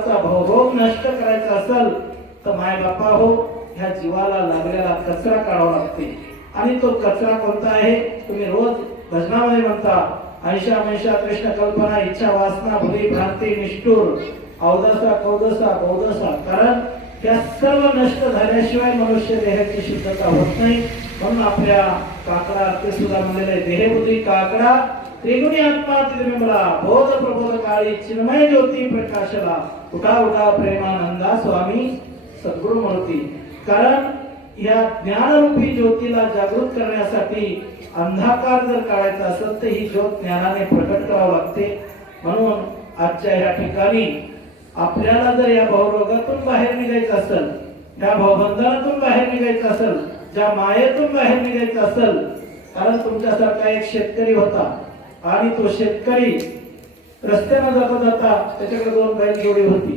जीवाचा भावभोग नष्ट करायचा असेल तर माय बापा हो ह्या जीवाला लागलेला कचरा काढावा लागते. आणि तो कचरा कोणता आहे? तुम्ही रोज भजनामध्ये म्हणता ऐशा मैशा कृष्ण कल्पना इच्छा वासना भुली भ्रांती निष्ठूर अवदसा कौदसा बौदसा कारण त्या सर्व नष्ट झाल्याशिवाय मनुष्य देहाची शुद्धता होत नाही. म्हणून आपल्या काकडा ते सुद्धा म्हणलेले देहबुद्धी काकडा త్రిగుణి ఆత్మాతిథి మిమ్మల బోధ प्रबोध काळी चिन्मय ज्योती ప్రకాశల उठा उठा प्रेमानंदा स्वामी सद्गुरु म्हणती कारण या ज्ञानरूपी ज्योतीला जागृत करण्यासाठी अंधकार जर काढायचा असेल तर ही ज्योत ज्ञानाने प्रकट करावं लागते म्हणून आजच्या या ठिकाणी आपल्याला जर या भावरोगातून बाहेर निघायचं असेल या भावबंधनातून बाहेर निघायचं असेल ज्या मायेतून बाहेर निघायचं असेल कारण तुमच्यासारखा एक शेतकरी होता आणि तो शेतकरी रस्त्यानं जाता जाता त्याच्याकडे दोन बैल जोडी होती.